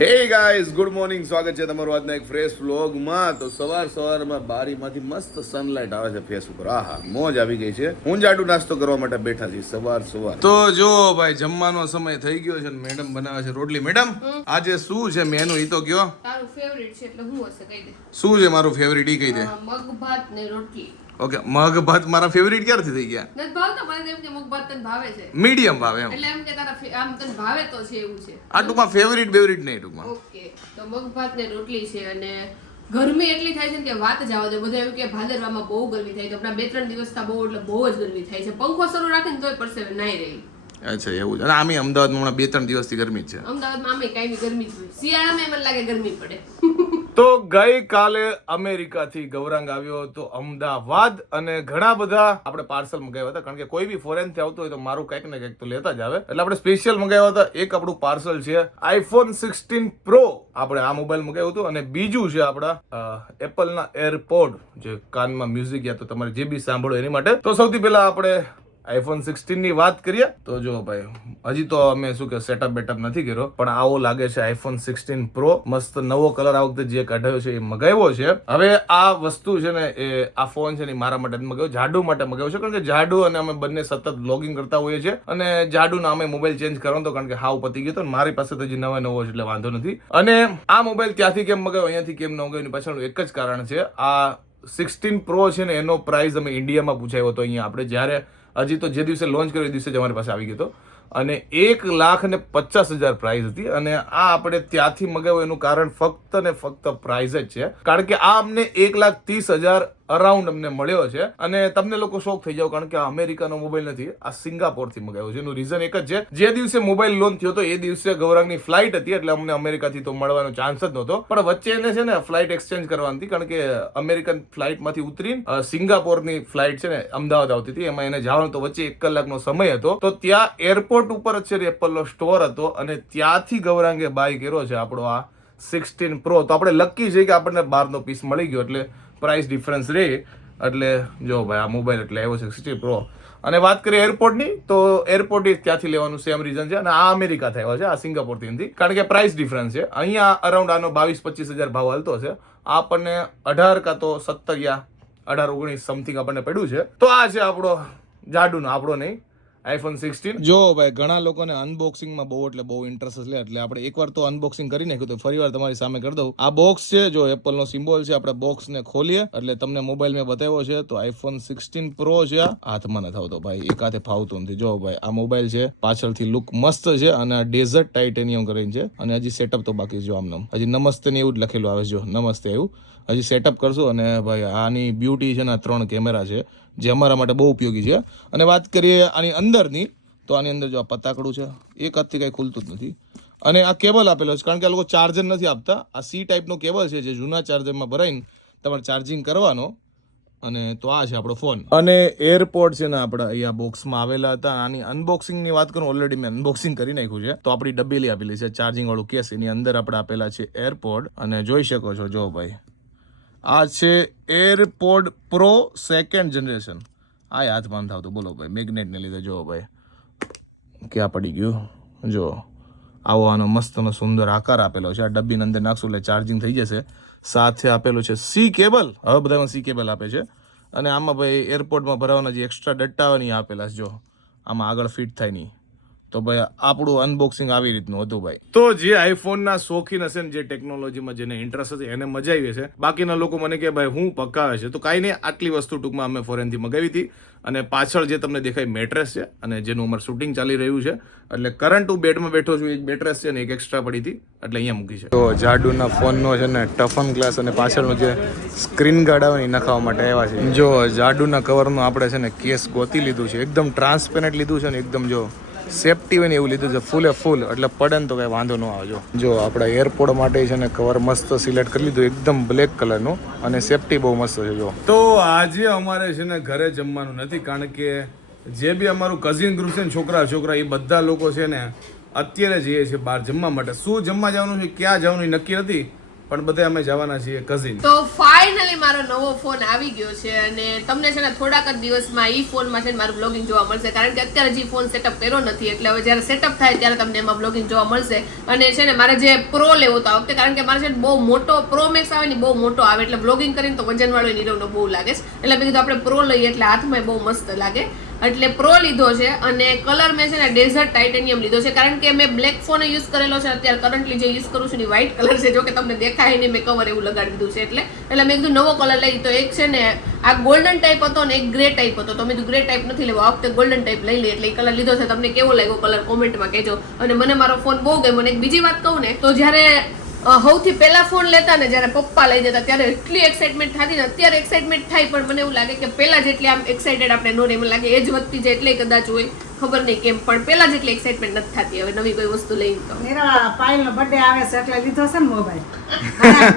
Hey guys good morning, સ્વાગત છે તમારું આજના એક ફ્રેશ વ્લોગમાં. તો સવારમાં બારીમાંથી મસ્ત સનલાઇટ આવે છે ફેસ ઉપર. આહા, મોજ આવી ગઈ છે. હું જાડુ નાસ્તો કરવા માટે બેઠા છીએ સવાર. તો જો ભાઈ, જમવાનો સમય થઈ ગયો છે ને મેડમ બનાવે છે રોટલી. મેડમ, આજે શું છે મેનુ ઈ તો કયો. તારું ફેવરિટ છે એટલે હું હશે કહી દે. શું છે મારું ફેવરિટ ઈ કહી દે. મગ ભાત ને રોટલી. ઓકે, મગ ભાત મારા ફેવરિટ ક્યારથી થઈ ગયા? નથી ભાવતા, મને એમ કે મગ ભાત તને ભાવે છે. મીડિયમ ભાવે એમ. એટલે એમ કે તારા આમ તને ભાવે તો છે એવું છે. આ ટૂંકમાં ફેવરિટ નહીં ટૂંકમાં. ઓકે, તો મગ ભાત ને રોટલી છે. અને ગરમી એટલી થાય છે ને કે વાત જ આવા દે. બધા એવું કે ભાદરવામાં બહુ ગરમી થાય છે. આપણા 2-3 દિવસથી બહુ એટલે બહુ જ ગરમી થાય છે. પંખો શરૂ રાખીને તોય પરસેવે નાઈ રહી. અચ્છા, એવું છે. અને આમે અમદાવાદમાં હમણાં 2-3 દિવસથી ગરમી જ છે. અમદાવાદમાં આમે કાંઈ ગરમી જ હોય. શિયાળામાં મને લાગે ગરમી પડે. તો ગઈકાલે અમેરિકાથી ગૌરાંગ આવ્યો હતો અમદાવાદ, અને ઘણા બધા આપણે પાર્સલ મંગાવ્યા હતા. કારણ કે કોઈ બી ફોરેન થી આવતો હોય તો મારું કંઈક ને કંઈક તો લેતા જ આવે. એટલે આપણે સ્પેશિયલ મંગાવ્યા હતા. એક આપણું પાર્સલ છે iPhone 16 Pro, આપણે આ મોબાઈલ મંગાવ્યું હતું. અને બીજું છે આપણા એપલના એરપોડ, જે કાનમાં મ્યુઝિક યા તો તમારે જે બી સાંભળો એની માટે. તો સૌથી પહેલા આપણે iPhone 16 ની વાત કરીએ તો જો ભાઈ, હજી તો અમે શું કે સેટઅપ બેટઅપ નથી કર્યો, પણ આવો લાગે છે iPhone 16 Pro. મસ્ત નવો કલર આ વખતે જે કાઢ્યો છે એ મગાવ્યો છે. હવે આ વસ્તુ છે ને, એ આ ફોન છે ને મારા માટે મગાવ્યો, જાડુ માટે મગાવ્યો છે. કારણ કે જાડુ અને અમે બંને સતત બ્લોગિંગ કરતા હોઈએ છીએ, અને જાડુના અમે મોબાઈલ ચેન્જ કરવાનો હતો કારણ કે હાવ પતી ગયો હતો. મારી પાસે તો હજી નવો છે એટલે વાંધો નથી. અને આ મોબાઈલ ત્યાંથી કેમ મગાવ્યો, અહીંયાથી કેમ ન મગાવ્યો, એની પાછળનું એક જ કારણ છે. આ 16 Pro છે ને, એનો પ્રાઇસ અમે ઇન્ડિયામાં પૂછાયો હતો. અહીંયા આપણે જ્યારે હજી તો જે દિવસે લોન્ચ કર્યો એ દિવસે જ અમારી પાસે આવી ગયો હતો, અને 1,50,000 પ્રાઇસ હતી. અને આ આપણે ત્યાંથી મગાવ્યો એનું કારણ ફક્ત ને ફક્ત પ્રાઇસ જ છે. કારણ કે આ અમને 1,30,000 અરાઉન્ડ અમને મળ્યો છે. અને તમને લોકો શોક થઈ જાવ, કારણ કે આ અમેરિકાનો મોબાઈલ નથી, આ સિંગાપોરથી મગાવ્યો છે. એનું રીઝન એક જ છે, જે દિવસે મોબાઈલ લોન્ચ થયો હતો એ દિવસે ગૌરાંગની ફ્લાઇટ હતી, એટલે અમને અમેરિકાથી તો મળવાનો ચાન્સ જ નહોતો. પણ વચ્ચે એને છે ને ફ્લાઇટ એક્સચેન્જ કરવાની હતી, કારણ કે અમેરિકન ફ્લાઇટમાંથી ઉતરીને સિંગાપોરની ફ્લાઇટ છે ને અમદાવાદ આવતી હતી. એમાં એને જવાનું તો વચ્ચે 1 કલાકનો સમય હતો. તો ત્યાં એરપોર્ટ ઉપર જ છે એપલનો સ્ટોર હતો, અને ત્યાંથી ગૌરાંગે બાય કર્યો છે આપણો આ 16 Pro. તો આપણે લકી છે કે આપણને 12નો પીસ મળી ગયો, એટલે પ્રાઇસ ડિફરન્સ રહે. એટલે જો ભાઈ, આ મોબાઈલ એટલે આવ્યો છે 16 Pro. અને વાત કરીએ એરપોર્ટની, તો એરપોર્ટ ત્યાંથી લેવાનું સેમ રીઝન છે. અને આ અમેરિકાથી આવ્યો છે, આ સિંગાપોરથી નથી, કારણ કે પ્રાઇસ ડિફરન્સ છે. અહીંયા અરાઉન્ડ આનો 22-25,000 ભાવ હાલતો છે. આપણને 18 કાં તો 17 યા 18-19 સમથિંગ આપણને પડ્યું છે. તો આ છે આપણો જાડુનો, આપણો નહીં, iPhone 16. જો ભાઈ, ઘણા લોકોને અનબોક્સિંગમાં બહુ એટલે બહુ ઇન્ટરેસ્ટ છે, એટલે આપણે એકવાર તો અનબોક્સિંગ કરી નાખ્યું, તો ફરીવાર તમારી સામે કરી દઉં. આ બોક્સ છે, જો એપલનો સિમ્બોલ છે. આપણે બોક્સને ખોલીએ એટલે તમને મોબાઈલ મેં બતાવ્યો છે. તો iPhone 16 Pro છે. હાથમાં નથી આવતો ભાઈ, એક હાથે ફાવતું નથી. જો ભાઈ, આ મોબાઈલ છે, પાછળથી લુક મસ્ત છે, અને ડેઝર્ટ ટાઇટેનિયમ કરીને છે. અને હજી સેટઅપ તો બાકી જો આમ હજી નમસ્તે ને એવું જ લખેલું આવે છે. જો નમસ્તે એવું હજી સેટઅપ કરશું. અને ભાઈ, આની બ્યુટી છે ને, 3 કેમેરા છે, જે અમારા માટે બહુ ઉપયોગી છે. અને વાત કરીએ આની અંદરની, તો આની અંદર જો આ પતાકડું છે, એક હાથથી કંઈ ખુલતું જ નથી. અને આ કેબલ આપેલો છે, કારણ કે આ લોકો ચાર્જર નથી આપતા. આ C ટાઈપનો કેબલ છે, જે જૂના ચાર્જરમાં ભરાઈને તમારે ચાર્જિંગ કરવાનો. અને તો આ છે આપણો ફોન. અને એરપોર્ટ છે ને આપણા અહીંયા બોક્સમાં આવેલા હતા. આની અનબોક્સિંગની વાત કરું, ઓલરેડી મેં અનબોક્સિંગ કરી નાખ્યું છે. તો આપણી ડબ્બેલી આપેલી છે ચાર્જિંગ વાળું કેસ, એની અંદર આપણે આપેલા છે એરપોડ. અને જોઈ શકો છો, જો ભાઈ, આ છે એરપોડ પ્રો 2nd જનરેશન. આ હાથમાં નથી આવતું, બોલો ભાઈ, મેગ્નેટને લીધે. જો ભાઈ, ક્યાં પડી ગયું, જો આવો આનો મસ્તનો સુંદર આકાર આપેલો છે. આ ડબ્બીની અંદર નાખશું એટલે ચાર્જિંગ થઈ જશે. સાથે આપેલો છે C કેબલ. હવે બધામાં C કેબલ આપે છે. અને આમાં ભાઈ એરપોર્ટમાં ભરાવાના જે એક્સ્ટ્રા ડટ્ટા આવે ને આપેલા છે. જો આમાં આગળ ફિટ થાય નહીં. તો ભાઈ, આપણું અનબોક્સિંગ આવી રીતનું હતું ભાઈ. તો જે આઈફોનના શોખીન હશે ને, જે ટેકનોલોજીમાં જેને ઇન્ટરેસ્ટ હશે, એને મજા આવી હશે. બાકીના લોકો મને કે ભાઈ હું પકાવે છે, તો કાંઈ નહીં, આટલી વસ્તુ ટૂંકમાં અમે ફોરેનથી મગાવી હતી. અને પાછળ જે તમને દેખાય મેટ્રેસ છે, અને જેનું અમારું શૂટિંગ ચાલી રહ્યું છે, એટલે કરંટ હું બેડમાં બેઠો છું, એક મેટ્રેસ છે ને એક એક્સ્ટ્રા પડી હતી, એટલે અહીંયા મૂકી છે. તો જાડુના ફોનનો છે ને ટફન ગ્લાસ અને પાછળનું જે સ્ક્રીન ગાર્ડ આવે ને નખાવવા માટે આવ્યા છે. જો જાડુના કવરનું આપણે છે ને કેસ ગોતી લીધું છે, એકદમ ટ્રાન્સપેરન્ટ લીધું છે ને, એકદમ જો સેફટી હોય ને એવું લીધું છે, ફૂલ એટલે પડે ને તો કઈ વાંધો ન આવજો. જો આપણા એરપોર્ટ માટે છે ને કવર મસ્ત સિલેક્ટ કરી લીધું, એકદમ બ્લેક કલરનું, અને સેફટી બહુ મસ્ત છે. જો તો આજે અમારે છે ને ઘરે જમવાનું નથી, કારણ કે જે બી અમારું કઝિન ગ્રુપ છે ને, છોકરા એ બધા લોકો છે ને અત્યારે જઈએ છીએ બહાર જમવા માટે. શું જમવા જવાનું છે, ક્યાં જવાનું નક્કી નથી, પણ બધે અમે જવાના છીએ કઝિન. તો ફાઇનલી મારો નવો ફોન આવી ગયો છે અને તમને છે ને થોડાક જ દિવસમાં ઈ ફોનમાં છે ને મારું બ્લોગિંગ જોવા મળશે, કારણ કે અત્યારે જે ફોન સેટઅપ કર્યો નથી, એટલે હવે જ્યારે સેટઅપ થાય ત્યારે તમને એમાં બ્લોગિંગ જોવા મળશે. અને છે ને મારે જે પ્રો લેવો તો આ વખતે, કારણ કે મારે છે ને બહુ મોટો પ્રો મેક્સ આવે ને બહુ મોટો આવે, એટલે બ્લોગિંગ કરીને તો વજનવાળો નીરવનો બહુ લાગે છે, એટલે મેં કીધું આપણે પ્રો લઈએ એટલે હાથમાં બહુ મસ્ત લાગે, એટલે પ્રો લીધો છે. અને કલર મેં છે ને ડેઝર્ટ ટાઇટેનિયમ લીધો છે, કારણ કે મેં બ્લેક ફોન યુઝ કરેલો છે, અત્યારે કરન્ટલી જે યુઝ કરું છું એ વ્હાઇટ કલર છે, જો કે તમને દેખાય નહીં, મેં કવર એવું લગાડી દીધું છે, એટલે મેં કીધું નવો કલર લઈ. તો એક છે ને આ ગોલ્ડન ટાઈપ હતો ને એક ગ્રે ટાઈપ હતો, તો મેં કીધું ગ્રે ટાઈપ નથી લેવો, આ વખતે ગોલ્ડન ટાઈપ લઈ લે, એટલે એ કલર લીધો છે. તમને કેવો લાગ્યો કલર કોમેન્ટમાં કહેજો. અને મને મારો ફોન બહુ ગમ્યો. અને એક બીજી વાત કહું ને તો જ્યારે સૌથી પહેલા ફોન લેતા ને જ્યારે પપ્પા લઈ જતા ત્યારે એટલી એક્સાઇટમેન્ટ થતી ને અત્યારે એક્સાઇટમેન્ટ થાય, પણ મને એવું લાગે કે પહેલા જેટલી આમ એક્સાઇટેડ આપણે નો મને લાગે એજ વધતી જાય એટલે કદાચ હોય, ખબર નહીં કેમ, પણ પહેલા જેટલી એક્સાઇટમેન્ટ નથી થતી હવે નવી કોઈ વસ્તુ લઈને. તો મેરા પાયલનો બર્થડે આવે છે એટલે લીધો છે ને મોબાઈલ.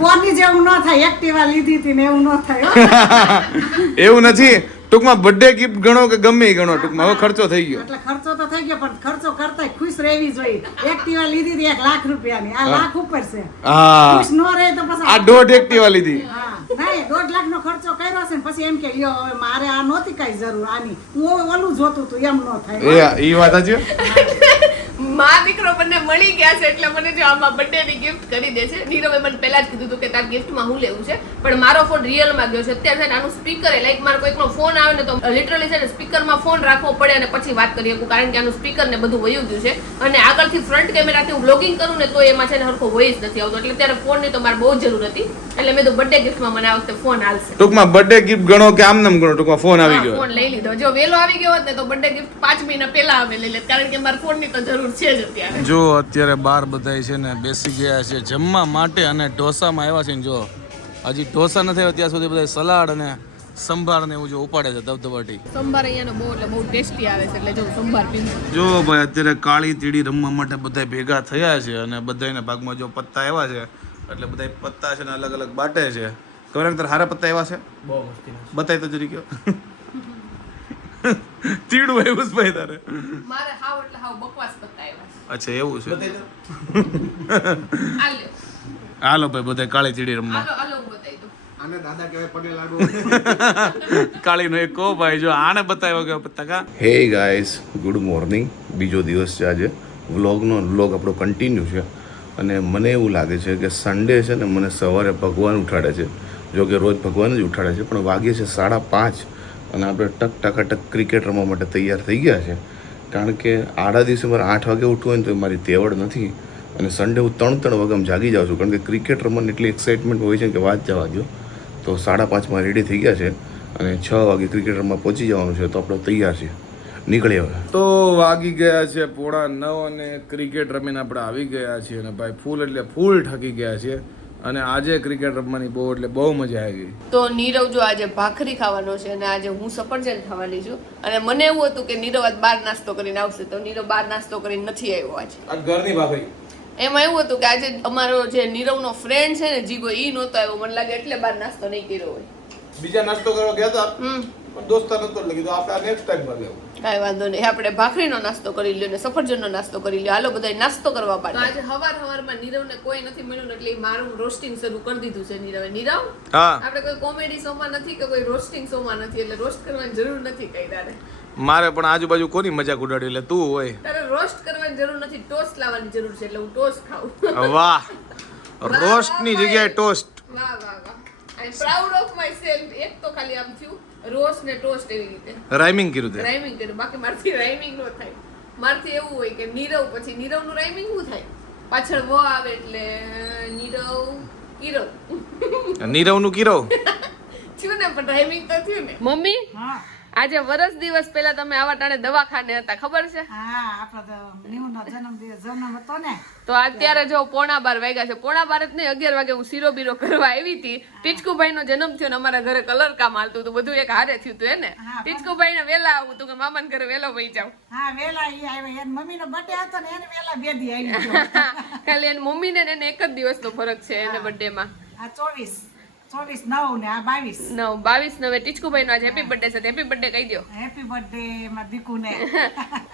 ફોનની જેવું ન થાય, એક્ટિવા લીધી હતી ને એવું ન થાય. એવું નથી, ટૂંકમાં બર્થડે ગિફ્ટ ગણો કે ગમે એ ગણો, ટૂંકમાં હવે ખર્ચો થઈ ગયો. એટલે ખર્ચો તો થઈ ગયો, પણ ખર્ચો કરતા ખુશ રહેવી જોઈએ. એક્ટિવા લીધી હતી 1 લાખ રૂપિયાની, આ લાખ ઉપર છે. હા, ખુશ ન રહે તો પછી આ 1.5 એક્ટિવા લીધી. હા નહીં, 1.5 લાખનો ખર્ચો કર્યો છે ને પછી એમ કે લ્યો હવે મારે આ નહોતી કાંઈ જરૂર આની, હું ઓલું જોતું હતું, એમ ન થાય. એ વાત સાચી. માં દીકરો બંને મળી ગયા છે એટલે મને જો આમાં બર્થડે ની ગિફ્ટ કરી દે છે. નીરવે મને પહેલા જ કીધું હતું કે તાર ગિફ્ટમાં હું લેવું છે, પણ મારો ફોન રિયલ માં ગયો છે અત્યારે છે ને. આનું સ્પીકર લાઈક મારો કોઈકનો ફોન આવે ને તો લિટરલી છે ને સ્પીકરમાં ફોન રાખવો પડે અને પછી વાત કરી શકું, કારણ કે આનું સ્પીકર ને બધું વયું ગયું છે. અને આગળથી ફ્રન્ટ કેમેરાથી હું બ્લોગિંગ કરું ને તો એમાં છે ને હરખો વોઇસ નથી આવતો, એટલે ત્યારે ફોન ની તો મારે બહુ જરૂર હતી, એટલે મેં તો બર્થડે ગિફ્ટમાં મને આ વખતે ફોન હાલશે. ટૂંકમાં બર્થડે ગિફ્ટ ગણો કે આમ નામ ગણો, ટૂંકમાં ફોન આવી ગયો. ફોન લઈ લીધો. જો વેલો આવી ગયો હોત ને તો બર્થડે ગિફ્ટ 5 મહિના પહેલા અમે લઈ લેત, કારણ કે મારા ફોન ની તો જરૂર છે જ અત્યારે. જો અત્યારે બાર બધાય છે ને બેસી ગયા છે જમવા માટે અને ઢોસામાં આવ્યા છે ને, જો હજી ઢોસા નથી આવ્યા ત્યાં સુધી બધા સલાડ અને સંભાર ને એવું જો ઉપાડે છે ધબધબાટી. સંભાર અહીંયાનો બહુ એટલે બહુ ટેસ્ટી આવે છે, એટલે જો સંભાર પીવું. જો ભાઈ અત્યારે કાળી તીડી રમવા માટે બધા ભેગા થયા છે અને બધાના ભાગમાં જો પત્તા આવ્યા છે, એટલે બધા પત્તા છે ને અલગ અલગ બાટે છે. ખબર તારે હારા પત્તા આવ્યા છે? બહુ મસ્તી. બતાય તો જરી કયો. તીડું આવ્યું છે ભાઈ તારે? મારે હાવ એટલે હાવ બકવાસ પત્તા આવ્યા છે. અચ્છા એવું છે. હાલો ભાઈ બધા કાળી તીડી રમવા. હાલો હું બતાવી દઉં. આને દાદા કહેવાય પગે લાડુ. કાળીનો એક કો ભાઈ જો આને બતાવ્યો કે પત્તા કા. હે ગાઈસ, ગુડ મોર્નિંગ. બીજો દિવસ છે આજે. વ્લોગ આપણો કન્ટિન્યુ છે અને મને એવું લાગે છે કે સન્ડે છે ને મને સવારે ભગવાન ઉઠાડે છે. જો કે રોજ ભગવાન જ ઉઠાડે છે, પણ વાગે છે 5:30 અને આપણે ટક ક્રિકેટ રમવા માટે તૈયાર થઈ ગયા છે. કારણ કે આડા દિવસે મારે 8 વાગે ઉઠવું હોય ને તો એ મારી તેવડ નથી, અને સન્ડે હું 3 વાગે જાગી જાઉં છું, કારણ કે ક્રિકેટ રમવાની એટલી એક્સાઇટમેન્ટ હોય છે કે વાત જવા દો. તો 5:30 રેડી થઈ ગયા છે અને 6 વાગે ક્રિકેટ રમવા પહોંચી જવાનું છે, તો આપણે તૈયાર છીએ, નીકળી હવે. તો વાગી ગયા છે 9:15 અને ક્રિકેટ રમીને આપણે આવી ગયા છીએ અને ભાઈ ફૂલ થકી ગયા છીએ. અને આજે ક્રિકેટ રમવાની બહુ મજા આવી ગઈ. તો નીરવ જો આજે ભાખરી ખાવાનો છે અને આજે હું સફરજન ખાવાની છું, અને મને એવું હતું કે નીરવ આજ બહાર નાસ્તો કરીને આવશે, તો નીરવ બહાર નાસ્તો કરીને નથી આવ્યો આજે. આ ઘરની ભાખરી. એમાં એવું હતું કે આજે અમારો જે નીરવનો ફ્રેન્ડ છે ને જીગો, ઈ નહોતો આવ્યો, મને લાગે એટલે બહાર નાસ્તો નહીં કર્યો હોય. બીજા નાસ્તો કરવા ગયા હતા પણ દોસ્તાર નતો લઈ કીધું આપણે નેક્સ્ટ ટાઈમ માં લેવું. કાંઈ વાંધો નહીં, આપણે ભાખરીનો નાસ્તો કરી લ્યો ને સફરજનનો નાસ્તો કરી લ્યો. હાલો બધા નાસ્તો કરવા પાડે. આજે હવારમાં નીરવને કોઈ નથી મળ્યું એટલે મારું રોસ્ટિંગ શરૂ કરી દીધું છે નીરવે. નીરવ, હા, આપણે કોઈ કોમેડી શો માં નથી કે કોઈ રોસ્ટિંગ શો માં નથી, એટલે રોસ્ટ કરવાની જરૂર નથી કઈ તારે. મારે પણ આજુબાજુ કોની મજાક ઉડાડી, એટલે તું હોય. તારે રોસ્ટ કરવાની જરૂર નથી, ટોસ્ટ લાવવાની જરૂર છે, એટલે હું ટોસ્ટ ખાઉં. વાહ, રોસ્ટ ની જગ્યાએ ટોસ્ટ. વાહ વાહ વાહ, I am proud of myself. એક તો ખાલી આમ થયું રોસ્ટ ને ટોસ્ટ એવી રીતે રાઇમિંગ કર્યું તે. રાઇમિંગ કર્યું, બાકી મારથી રાઇમિંગ નો થાય. મારથી એવું હોય કે નીરવ, પછી નીરવ નું રાઇમિંગ શું થાય, પાછળ વ આવે એટલે નીરવ કિરવ. નીરવ નું કિરવ થયું ને, પણ રાઇમિંગ તો થયું ને. મમ્મી, હા આજે વરસ દિવસ પહેલા તમે આવા ટાણે દવાખાને હતા, ખબર છે? હા, આપણો તો નીવનો જન્મ હતો ને, તો અત્યારે જો 11:15 વાગ્યા છે. 11:15 જ નહીં, 11 વાગે હું શીરો બીરો કરવા આવી હતી. ટીચકુભાઈ નો જન્મ થયો ને અમારા ઘરે કલર કામ હાલતું હતું, બધું એક હારે થયું હતું ને. ટીચકુભાઈ ને વેલા આવું હતું કે મામાને ઘરે વેલો વહી જાવ. હા વેલા ઈ આવ્યા, એની મમ્મીનો બર્થડે હતો ને એને વેલા 2 દી આવી ગયો. ખાલી એની મમ્મી ને એને એક જ દિવસનો ફરક છે એને બર્થડે માં. આ 24 24/9 ને આ 22 22/9 ટીચકુભાઈ નો આજે હેપી બર્થડે છે. હેપી બર્થડે કહી દો. હેપી બર્થડે માં દીકુને.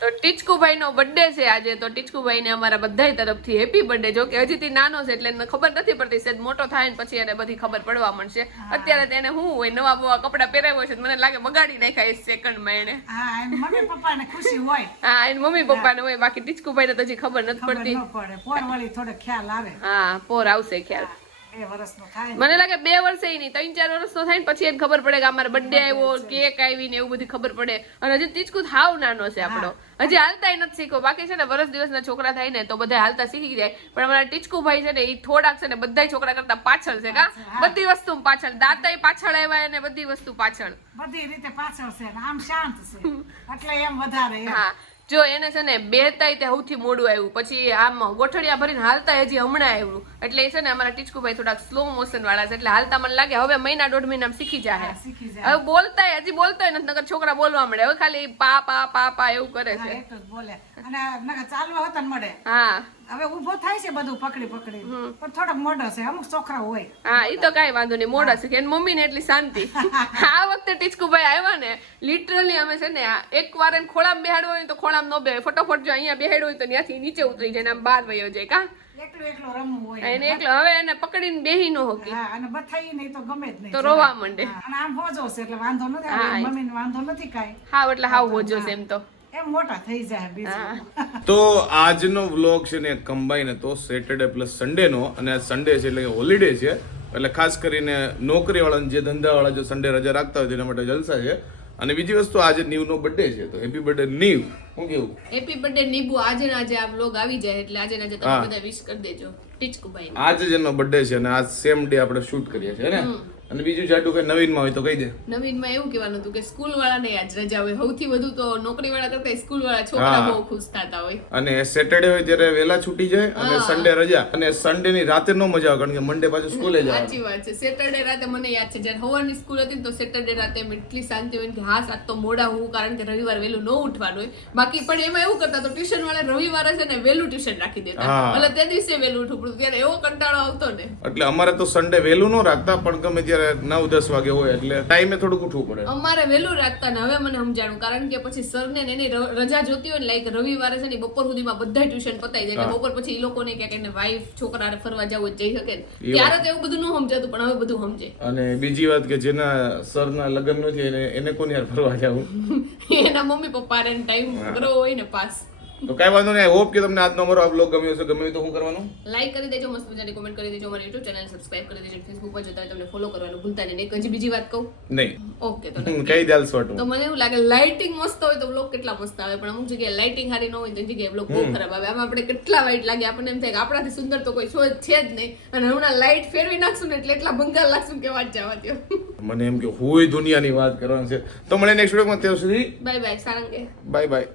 તો ટીચકુભાઈ નો બર્થડે છે આજે, તો ટીચકુભાઈ ને અમારા બધા તરફથી હેપી બર્થડે. જો કે હજી નાનો છે એટલે એને ખબર નથી પડતી, સેજ મોટો થાય ને પછી એને બધી ખબર પડવા મળશે. અત્યારે તેને હું હોય નવા બવા કપડા પહેરાવ્યા છે, મને લાગે બગાડી નાખ્યા એક સેકન્ડમાં એને. હા એની મમ્મી પપ્પાને ખુશી હોય. હા એની મમ્મી પપ્પાને હોય, બાકી ટીચકુભાઈ ને તો હજી ખબર નથી ખબર પડતી. ન પડે પોર વળી થોડો ખ્યાલ આવે. હા પોર આવશે ખ્યાલ. 2 વર્ષનો થાય ને. મને લાગે 2 વર્ષે નહીં 3-4 વર્ષનો થાય ને પછી એને ખબર પડે કે અમારો બર્થડે આવ્યો, કેક આવી ને એવું બધી ખબર પડે. અને હજી ટીચકુ હાવ નાનો છે આપણો, હજી હાલતાય નથી શીખો. બાકી છે ને વર્ષ દિવસના છોકરા થાય ને તો બધા હાલતા શીખી જાય, પણ અમારા ટીચકુભાઈ છે ને એ થોડાક છે ને બધા છોકરા કરતા પાછળ છે. કા બધી વસ્તુ પાછળ, દાતાય પાછળ આવ્યા અને બધી વસ્તુ પાછળ, બધી રીતે પાછળ છે ને આમ શાંત છે એટલે એમ વધારે એમ. હા જો એને છે ને બેહતાય તે સૌથી મોડું આવ્યું, પછી આમ ગોઠડિયા ભરીને હાલતા હજી હમણાં આવ્યું. એટલે એ છે ને અમારા ટીચકુભાઈ થોડાક સ્લો મોશન વાળા છે, એટલે હાલતા મને લાગે હવે મહિના 1.5 મહિનામાં શીખી જાય. શીખી જાય. હવે બોલતાય હજી બોલતાય નથી, નકર છોકરા બોલવા મળે. હવે ખાલી પા પા પા પા એવું કરે હા, છે. એટલું જ બોલે અને નકર ચાલવા હોતા ને મળે. હા હવે ઊભો થાય છે બધું પકડી પકડી, પણ થોડોક મોઢો છે, અમુક છોકરા હોય. હા ઈ તો કાંઈ વાંધો નહીં, મોડા શીખે. એની મમ્મી ને એટલી શાંતિ. આ વખતે ટીચકુભાઈ આવ્યા ને લિટરલી અમે છે ને એક વાર એને ખોળામાં બેહાડવો હોય તો ખોળામાં ન બેહાડે, ફટોફટ જો અહીંયા બેહાડ્યો હોય તો ત્યાંથી નીચે ઉતરી જાય ને આમ બહાર વયો જાય. કા એકલો રમવું હોય. એને એકલો હવે એને પકડીને બેહી ન હોકી હા અને બથાઈ નહીં તો ગમે જ નહીં. તો રોવા માંડે. હા, અને આમ હોજો છે એટલે વાંધો નથી આવે. મમ્મીને વાંધો નથી કાંઈ. હાવ એટલે હાવ હોજો છે એમ તો. એમ મોટા થઈ જાય બીજું. તો આજનો વ્લોગ છે ને કમ્બાઈન હતો સેટરડે પ્લસ સન્ડેનો, અને આ સન્ડે છે એટલે કે હોલિડે છે, એટલે ખાસ કરીને નોકરીવાળા જે ધંધાવાળા જો સન્ડે રજા રાખતા હોય તેના માટે જલસા છે. અને બીજી વસ્તુ આજે નીવનો બર્થડે છે, તો હેપી બર્થડે નીવ. હું કેવું હેપી બર્થડે નીબુ. આજે ને આજે આ વ્લોગ આવી જાય એટલે આજે ને આજે તમે બધા વિશ કરી દેજો ટીચકુભાઈ. આજે જેનો બર્થડે છે અને આજ સેમ ડે આપણે શૂટ કરીએ છીએ ને. અને બીજું જાડું કઈ નવીનમાં હોય તો કહી દે. નવીનમાં એવું કહેવાનું હતું કે સ્કૂલ વાળાને આજ રજા હોય. સૌથી વધુ તો નોકરી વાળા કરતા સ્કૂલ વાળા છોકરા બહુ ખુશ થતા હોય. અને સેટરડે હોય ત્યારે વહેલા છૂટી જાય અને સન્ડે રજા, અને સન્ડે ની રાતે ન મજા આવે કારણ કે મંડે પાછું સ્કૂલે જવાનું. સાચી વાત છે. સેટરડે રાતે મને યાદ છે જ્યારે સવારની સ્કૂલ હતી ને તો સેટરડે રાતે એમ એટલી શાંતિ હોય કે હા આજ તો મોડા હું, કારણ કે રવિવાર વહેલું ન ઉઠવાનું હોય. બાકી પણ એમાં એવું કરતા તો ટ્યુશન વાળા રવિવારે છે ને વહેલું ટ્યુશન રાખી દેતા, એટલે તે દિવસે વહેલું ઉઠવું પડતું. ત્યારે એવો કંટાળો આવતો ને. એટલે અમારે તો સન્ડે વહેલું ન રાખતા, પણ ગમે ત્યારે 9-10 વાગે હોય એટલે ટાઈમે થોડુંક ઉઠવું પડે. અમારે વહેલું રાખતા ને હવે મને સમજાણું, કારણ કે પછી સર ને એની રજા જોતી હોય ને, લાઈક રવિવારે છે ને બપોર સુધીમાં બધા ટ્યુશન પતાઈ જાય, એટલે બપોર પછી એ લોકોને ક્યાંક એને વાઈફ છોકરાને ફરવા જવું જઈ શકે ને. ત્યારે તો એવું બધું ન સમજાતું, પણ હવે બધું સમજે. અને બીજી વાત કે જેના સરના લગ્ન નથી એને કોની યાર ફરવા જવું? એના મમ્મી પપ્પાને ટાઈમ કરવો હોય ને પાસ. તો કઈ વાંધો નહીં. હોપ કે તમને આજનો અમારો આ બ્લોગ ગમ્યો હશે. ગમ્યો તો શું કરવાનું? લાઈક કરી દેજો, મસ્ત મજાની કોમેન્ટ કરી દેજો, અમારી YouTube ચેનલ સબસ્ક્રાઇબ કરી દેજો, ફેસબુક પર જોતા હોય તમને ફોલો કરવાનું ભૂલતા નહીં. એક હજી બીજી વાત કહું? નહીં. ઓકે તો કઈ દાલ સોટું. તો મને એવું લાગે લાઇટિંગ મસ્ત હોય તો બ્લોગ કેટલા મસ્ત આવે, પણ અમુક જગ્યાએ લાઇટિંગ સારી ન હોય તો જગ્યાએ બ્લોગ બહુ ખરાબ આવે. આમાં આપણે કેટલા વાઈટ લાગે, આપણને એમ થાય કે આપણાથી સુંદર તો કોઈ છે જ નહીં, અને હમણાં લાઇટ ફેરવી નાખશું ને એટલે એટલા બંગાળ લાગશું કે વાત જવા દો. મને એમ કે હોય દુનિયાની વાત કરવાની છે. તો મળે નેક્સ્ટ વિડીયોમાં. ત્યાં સુધી બાય બાય સારંગે. Bye by.